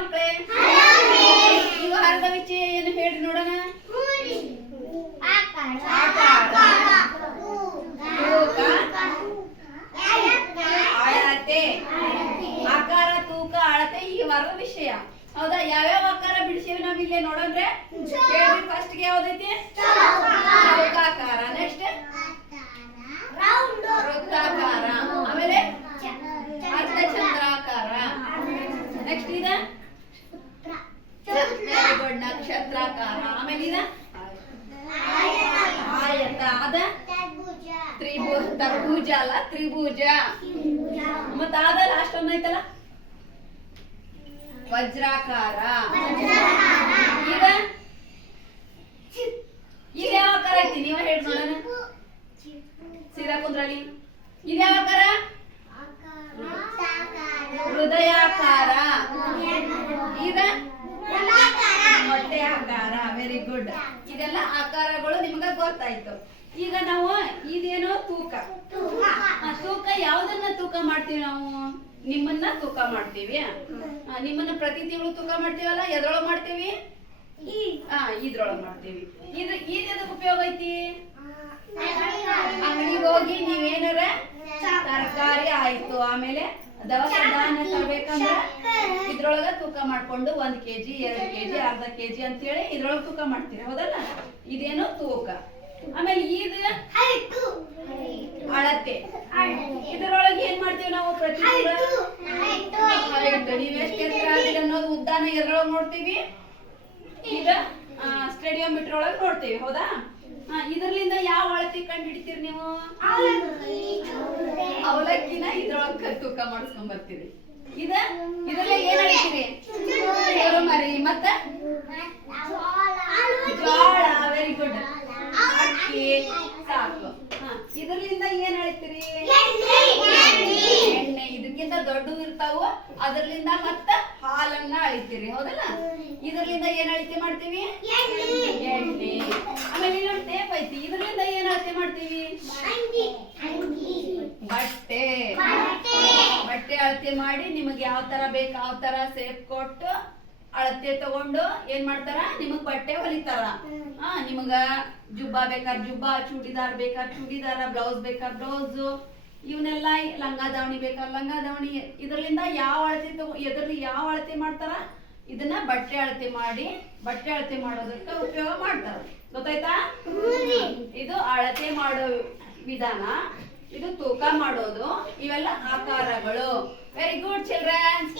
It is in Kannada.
ಮಕ್ಕಳೇ ಈಗ ಹರದ ವಿಷಯ ಏನು ಹೇಳ್ರಿ ನೋಡೋಣ. ಅಳತೆ, ಆಕಾರ, ತೂಕ, ಅಳತೆ ಈ ವಾರದ ವಿಷಯ ಹೌದಾ. ಯಾವ್ಯಾವ ಆಕಾರ ಬಿಡಿಸೀವಿ ನಾವ್ ಇಲ್ಲೇ ನೋಡಂದ್ರೆ ಫಸ್ಟ್ ಗೆ ಯಾವ್ದೈತಿ? ಚೌಕಾಕಾರ. ನೆಕ್ಸ್ಟ್ ವೃತ್ತಾಕಾರ. ಆಮೇಲೆ ಅರ್ಧಚಂದ್ರಾಕಾರ. ನೆಕ್ಸ್ಟ್ ಇದ ನಕ್ಷತ್ರಾಕಾರ. ಆಮೇಲೆ ಇದ ಆಯತ. ಅದ ತರ್ಭುಜ ಅಲ್ಲ, ತ್ರಿಭುಜ. ಮತ್ತ ಅದ ಲಾಸ್ಟ್ ಒಂದ್ ಐತಲ್ಲ ವಜ್ರಾಕಾರ. ಈಗ ಇದು ಯಾವ ಆಕಾರ ಐತಿ ನೀವ ಹೇಳಿ ನೋಡೋಣ. ಸೀದಾ ಕುಂದ್ರಲ್ಲಿ ಇದು ಯಾವ ಆಕಾರ? ಹೃದಯಾಕಾರ. ಇದ ಮೊಟ್ಟೆ ಆಕಾರ. Very good. ಇದೆಲ್ಲ ಆಕಾರಗಳು ನಿಮ್ಗ ಗೊತ್ತಾಯ್ತು. ಈಗ ನಾವು ಇದೇನೋ ತೂಕ. ತೂಕ ಯಾವ್ದನ್ನ ತೂಕ ಮಾಡ್ತೀವಿ ನಾವು? ನಿಮ್ಮನ್ನ ತೂಕ ಮಾಡ್ತೀವಿ. ನಿಮ್ಮನ್ನ ಪ್ರತಿ ತಿಂಗಳು ತೂಕ ಮಾಡ್ತೀವಲ್ಲ, ಎದ್ರೊಳಗ್ ಮಾಡ್ತೀವಿ? ಇದ್ರೊಳಗ್ ಮಾಡ್ತೀವಿ. ಇದಕ್ಕೆ ಉಪಯೋಗ ಐತಿ? ಅಂಗಡಿಗೆ ಹೋಗಿ ನೀವೇನಾರ ತರಕಾರಿ ಆಯ್ತು, ಆಮೇಲೆ ದವಸ ಧಾನ್ಯ ತರ್ಬೇಕಂದ್ರ ಇದ್ರೊಳಗ ತೂಕ ಮಾಡ್ಕೊಂಡು 1 kg 2 kg ಅರ್ಧ kg ಅಂತ ಹೇಳಿ ಇದ್ರೊಳಗ ತೂಕ ಮಾಡ್ತೀರಿ ಹೌದಲ್ಲ. ಇದೇನೋ ತೂಕ. ಆಮೇಲೆ ಇದು ಅಳತೆ. ಇದರೊಳಗೆ ಏನ್ ಮಾಡ್ತೀವಿ ನಾವು? ಪ್ರತಿ ನೀವ್ ಎಷ್ಟು ಎತ್ತರ ಆಗಿದೆ ಅನ್ನೋದು ಉದ್ದಾನ ಎದ್ರೊಳಗೆ ನೋಡ್ತೀವಿ. ಈಗ ಸ್ಟೇಡಿಯಂ ಮೀಟರ್ ಒಳಗೆ ನೋಡ್ತೀವಿ ಹೌದಾ. ಇದರ್ಲಿಂದ ಯಾವ ಅಳತೆ ಕಂಡು ಹಿಡಿತೀರಿ ನೀವು? ಅವಲಕ್ಕಿನ ಇದ್ರೊಳಗೆ ತೂಕ ಮಾಡಿಸ್ಕೊಂಡ್ ಬರ್ತೀರಿ. ಇದೆಲ್ಲ ಏನ್ ಹೇಳ್ತೀರಿ? ಮರಿ ಮತ್ತ ಜೋಳ. Very good. ಅಕ್ಕಿ ಸಾಕು. ಇದರ್ಲಿಂದ ಏನ್ ಹೇಳ್ತೀರಿ? ಎಣ್ಣೆ. ಇದಕ್ಕಿಂತ ದೊಡ್ಡ ಇರ್ತಾವು, ಅದರ್ಲಿಂದ ಮತ್ತ ಹಾಲನ್ನ ಅಳಿತೀರಿ ಹೌದಲ್ಲ. ಇದರ್ಲಿಂದ ಏನ್ ಅಳತೆ ಮಾಡ್ತೀವಿ? ಎಣ್ಣೆ. ಆಮೇಲೆ ಇನ್ನೊಂದು ಟೇಪ್ ಐತಿ. ಇದರ್ಲಿಂದ ಏನ್ ಅಳತೆ ಮಾಡ್ತೀವಿ? ಬಟ್ಟೆ. ಬಟ್ಟೆ ಅಳತೆ ಮಾಡಿ ನಿಮಗೆ ಯಾವ ತರ ಬೇಕು ಯಾವ ತರ ಸೇಪ್ ಕೊಟ್ಟು ಅಳತೆ ತಗೊಂಡು ಏನ್ ಮಾಡ್ತಾರ? ನಿಮಗ್ ಬಟ್ಟೆ ಹೊಲಿತಾರ. ನಿಮಗ ಜುಬ್ಬಾ ಬೇಕಾದ ಜುಬ್ಬಾ, ಚೂಡಿದಾರ್ ಬೇಕಾದ ಚೂಡಿದಾರ, ಬ್ಲೌಸ್ ಬೇಕಾದ ಬ್ಲೌಸ್, ಇವನ್ನೆಲ್ಲ ಲಂಗ ದಾವಣಿ ಬೇಕಾದ ಲಂಗ ದಾವಣಿ. ಇದರಿಂದ ಯಾವ ಅಳತೆ ಎದ್ರಲ್ಲಿ ಯಾವ ಅಳತೆ ಮಾಡ್ತಾರ? ಇದನ್ನ ಬಟ್ಟೆ ಅಳತೆ ಮಾಡಿ ಬಟ್ಟೆ ಅಳತೆ ಮಾಡೋದಕ್ಕೆ ಉಪಯೋಗ ಮಾಡ್ತಾರ. ಗೊತ್ತಾಯ್ತಾ? ಇದು ಅಳತೆ ಮಾಡೋ ವಿಧಾನ, ಇದು ತೂಕ ಮಾಡೋದು, ಇವೆಲ್ಲ ಆಕಾರಗಳು. Very good children's.